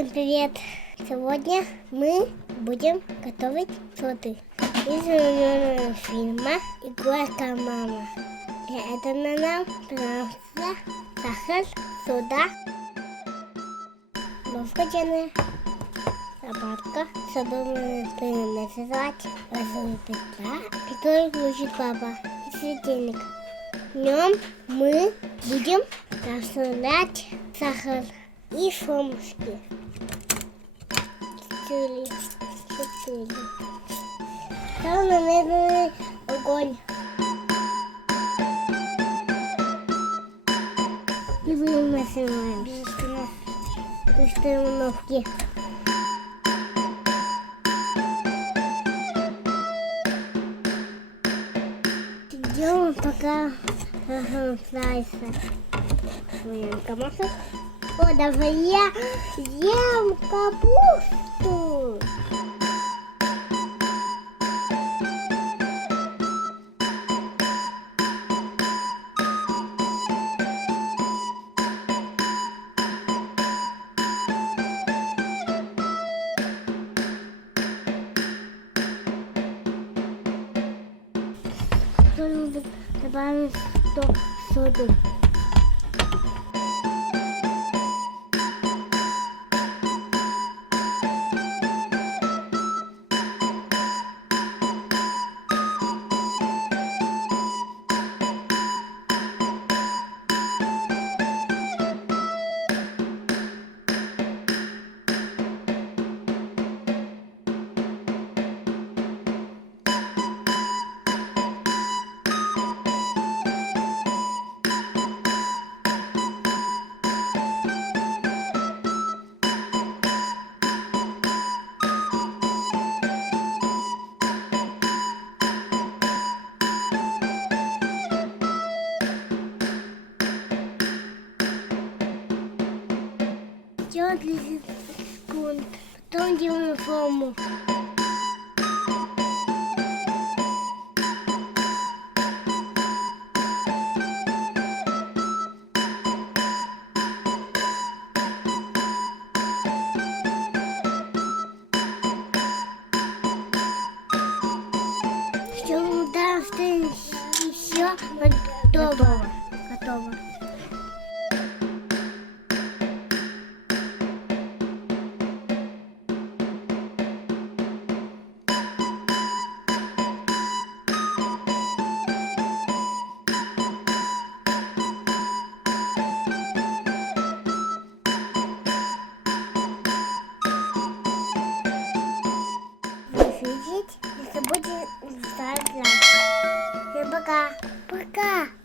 Всем привет! Сегодня мы будем готовить торты из современного фильма «Егорка мама». Для этого нам понадобится сахар, сода, мороженое, собака, чтобы мы перемешать петля, который включит папа, и светильник. В нем мы будем добавлять сахар и формочки. 4. Там намедленный огонь. И вымешиваем без терминовки. Делаем пока разрушается. Своим томатом. О, давай я ем капусту. Добавим соду. Делаем 30 секунд. Потом делаем форму. Все, да, и все готово. Готово. Видеть, не забудьте ставить лайк. Всем пока. Пока.